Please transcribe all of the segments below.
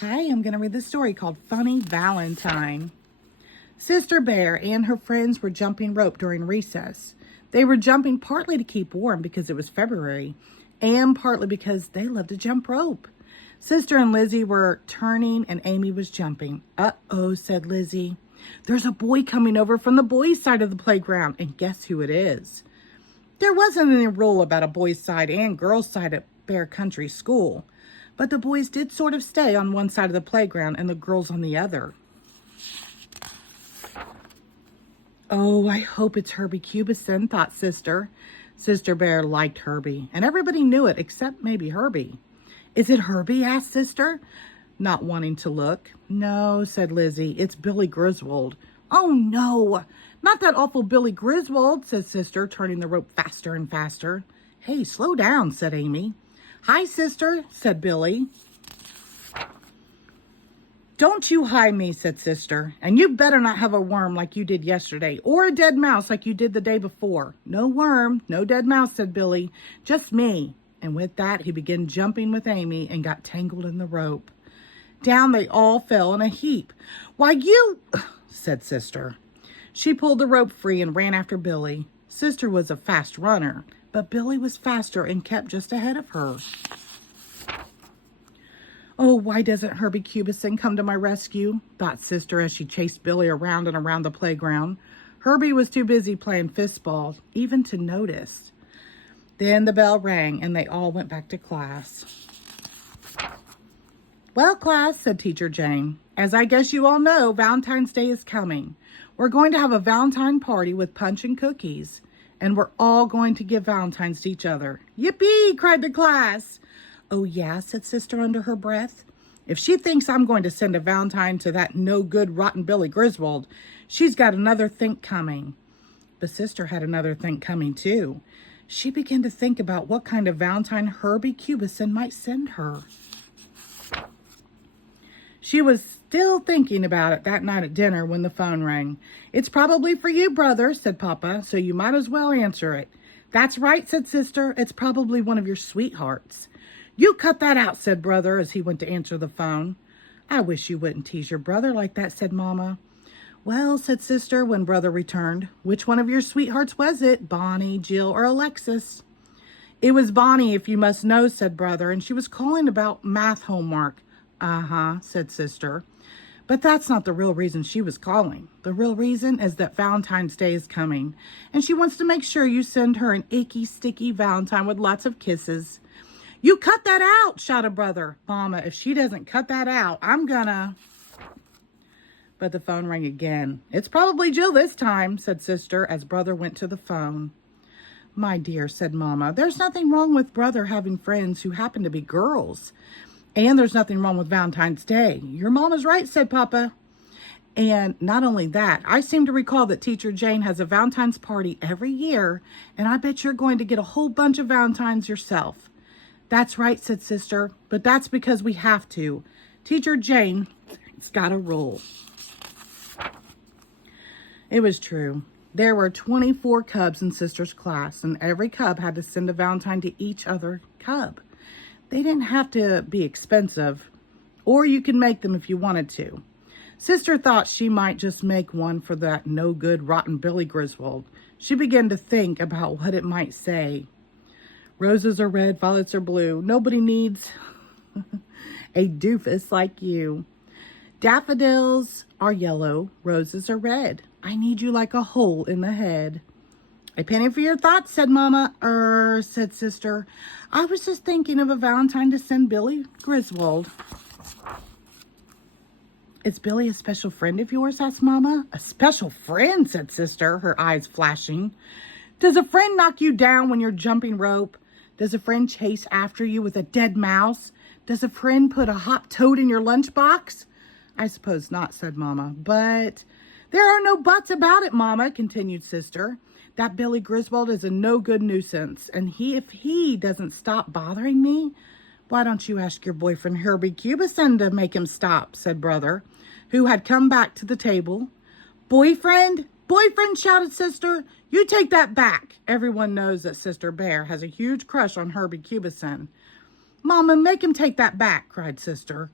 Hi, I'm going to read the story called Funny Valentine. Sister Bear and her friends were jumping rope during recess. They were jumping partly to keep warm because it was February, and partly because they loved to jump rope. Sister and Lizzie were turning and Amy was jumping. Uh-oh, said Lizzie. There's a boy coming over from the boys' side of the playground, and guess who it is? There wasn't any rule about a boys' side and girls' side at Bear Country School, but the boys did sort of stay on one side of the playground and the girls on the other. Oh, I hope it's Herbie Cubison, thought Sister. Sister Bear liked Herbie, and everybody knew it except maybe Herbie. Is it Herbie? Asked Sister, not wanting to look. No, said Lizzie, it's Billy Griswold. Oh, no, not that awful Billy Griswold, said Sister, turning the rope faster and faster. Hey, slow down, said Amy. Hi, Sister, said Billy. Don't you hide me, said Sister, and you better not have a worm like you did yesterday, or a dead mouse like you did the day before. No worm, no dead mouse, said Billy, just me. And with that, he began jumping with Amy and got tangled in the rope. Down they all fell in a heap. Why, you, said Sister. She pulled the rope free and ran after Billy. Sister was a fast runner, but Billy was faster and kept just ahead of her. Oh, why doesn't Herbie Cubison come to my rescue? Thought Sister as she chased Billy around and around the playground. Herbie was too busy playing fistball even to notice. Then the bell rang and they all went back to class. Well, class, said Teacher Jane, as I guess you all know, Valentine's Day is coming. We're going to have a Valentine party with punch and cookies, and we're all going to give Valentines to each other. Yippee, cried the class. Oh, yeah, said Sister under her breath. If she thinks I'm going to send a Valentine to that no-good rotten Billy Griswold, she's got another think coming. But Sister had another think coming, too. She began to think about what kind of Valentine Herbie Cubison might send her. She was still thinking about it that night at dinner when the phone rang. It's probably for you, brother, said Papa, so you might as well answer it. That's right, said Sister. It's probably one of your sweethearts. You cut that out, said Brother as he went to answer the phone. I wish you wouldn't tease your brother like that, said Mama. Well, said Sister when Brother returned, which one of your sweethearts was it, Bonnie, Jill, or Alexis? It was Bonnie, if you must know, said Brother, and she was calling about math homework. Uh-huh, said Sister. But that's not the real reason she was calling. The real reason is that Valentine's Day is coming, and she wants to make sure you send her an icky, sticky Valentine with lots of kisses. You cut that out, shouted Brother. Mama, if she doesn't cut that out, I'm gonna... But the phone rang again. It's probably Jill this time, said Sister as Brother went to the phone. My dear, said Mama, there's nothing wrong with Brother having friends who happen to be girls. And there's nothing wrong with Valentine's Day. Your mama's right, said Papa. And not only that, I seem to recall that Teacher Jane has a Valentine's party every year, and I bet you're going to get a whole bunch of Valentines yourself. That's right, said Sister, but that's because we have to. Teacher Jane's got a rule. It was true. There were 24 cubs in Sister's class, and every cub had to send a Valentine to each other cub. They didn't have to be expensive, or you could make them if you wanted to. Sister thought she might just make one for that no-good, rotten Billy Griswold. She began to think about what it might say. Roses are red, violets are blue. Nobody needs a doofus like you. Daffodils are yellow, roses are red. I need you like a hole in the head. A penny for your thoughts, said Mama. Said Sister. I was just thinking of a Valentine to send Billy Griswold. Is Billy a special friend of yours? Asked Mama. A special friend, said Sister, her eyes flashing. Does a friend knock you down when you're jumping rope? Does a friend chase after you with a dead mouse? Does a friend put a hot toad in your lunchbox? I suppose not, said Mama. But there are no buts about it, Mama, continued Sister. That Billy Griswold is a no-good nuisance, and if he doesn't stop bothering me, why don't you ask your boyfriend Herbie Cubison to make him stop, said Brother, who had come back to the table. Boyfriend? Boyfriend, shouted Sister. You take that back. Everyone knows that Sister Bear has a huge crush on Herbie Cubison. Mama, make him take that back, cried Sister.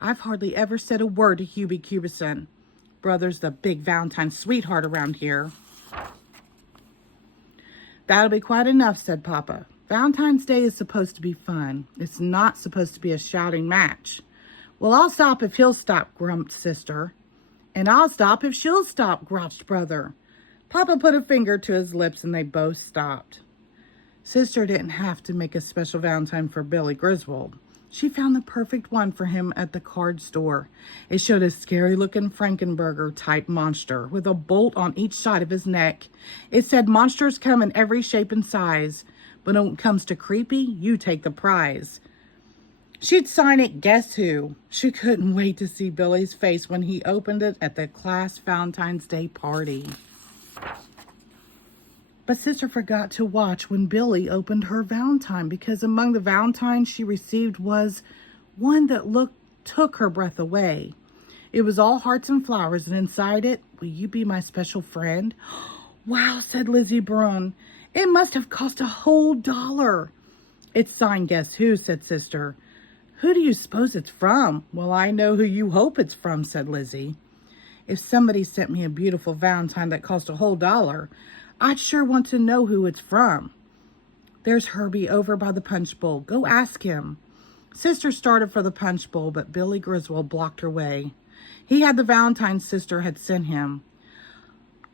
I've hardly ever said a word to Hubie Cubison. Brother's the big Valentine sweetheart around here. That'll be quite enough, said Papa. Valentine's Day is supposed to be fun. It's not supposed to be a shouting match. Well, I'll stop if he'll stop, grumped Sister. And I'll stop if she'll stop, grouched Brother. Papa put a finger to his lips and they both stopped. Sister didn't have to make a special Valentine for Billy Griswold. She found the perfect one for him at the card store. It showed a scary-looking Frankenberger-type monster with a bolt on each side of his neck. It said, "Monsters come in every shape and size, but when it comes to creepy, you take the prize." She'd sign it, guess who? She couldn't wait to see Billy's face when he opened it at the class Valentine's Day party. But Sister forgot to watch when Billy opened her Valentine, because among the Valentines she received was one that took her breath away. It was all hearts and flowers, and inside it, "Will you be my special friend?" "Wow," said Lizzie Brun. "It must have cost a whole $1." "It's signed Guess Who," said Sister. "Who do you suppose it's from?" "Well, I know who you hope it's from," said Lizzie. "If somebody sent me a beautiful Valentine that cost a whole $1, I'd sure want to know who it's from." "There's Herbie over by the punch bowl. Go ask him." Sister started for the punch bowl, but Billy Griswold blocked her way. He had the Valentine Sister had sent him.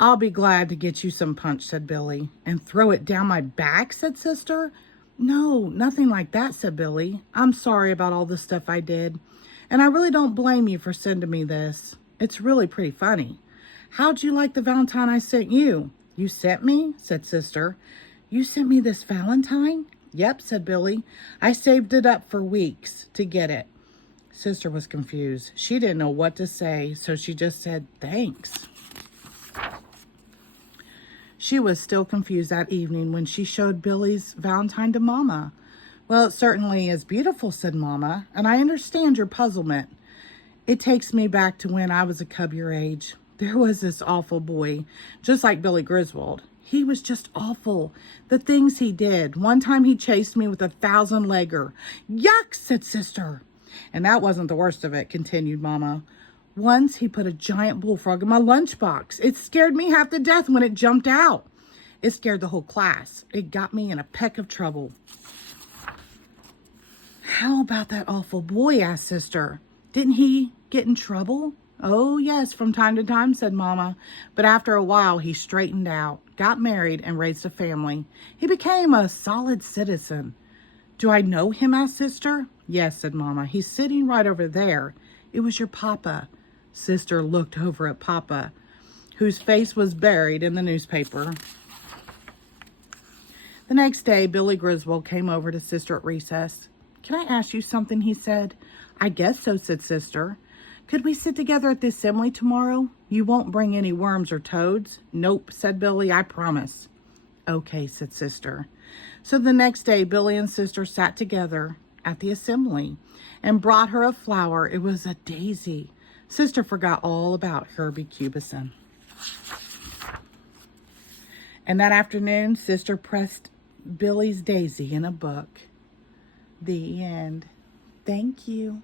"I'll be glad to get you some punch," said Billy. "And throw it down my back?" said Sister. "No, nothing like that," said Billy. "I'm sorry about all the stuff I did. And I really don't blame you for sending me this. It's really pretty funny. How'd you like the Valentine I sent you?" "You sent me?" said Sister. "You sent me this Valentine?" "Yep," said Billy. "I saved it up for weeks to get it." Sister was confused. She didn't know what to say, so she just said, "Thanks." She was still confused that evening when she showed Billy's Valentine to Mama. "Well, it certainly is beautiful," said Mama, "and I understand your puzzlement. It takes me back to when I was a cub your age. There was this awful boy, just like Billy Griswold. He was just awful. The things he did. One time he chased me with a 1,000-legger. "Yuck," said Sister. "And that wasn't the worst of it," continued Mama. "Once he put a giant bullfrog in my lunchbox. It scared me half to death when it jumped out. It scared the whole class. It got me in a peck of trouble." "How about that awful boy?" asked Sister. "Didn't he get in trouble?" "Oh, yes, from time to time," said Mama. "But after a while, he straightened out, got married, and raised a family. He became a solid citizen." "Do I know him?" asked Sister. "Yes," said Mama. "He's sitting right over there. It was your Papa." Sister looked over at Papa, whose face was buried in the newspaper. The next day, Billy Griswold came over to Sister at recess. "Can I ask you something?" he said. "I guess so," said Sister. "Could we sit together at the assembly tomorrow? You won't bring any worms or toads?" "Nope," said Billy. "I promise." "Okay," said Sister. So the next day, Billy and Sister sat together at the assembly and brought her a flower. It was a daisy. Sister forgot all about Herbie Cubison. And that afternoon, Sister pressed Billy's daisy in a book. The end. Thank you.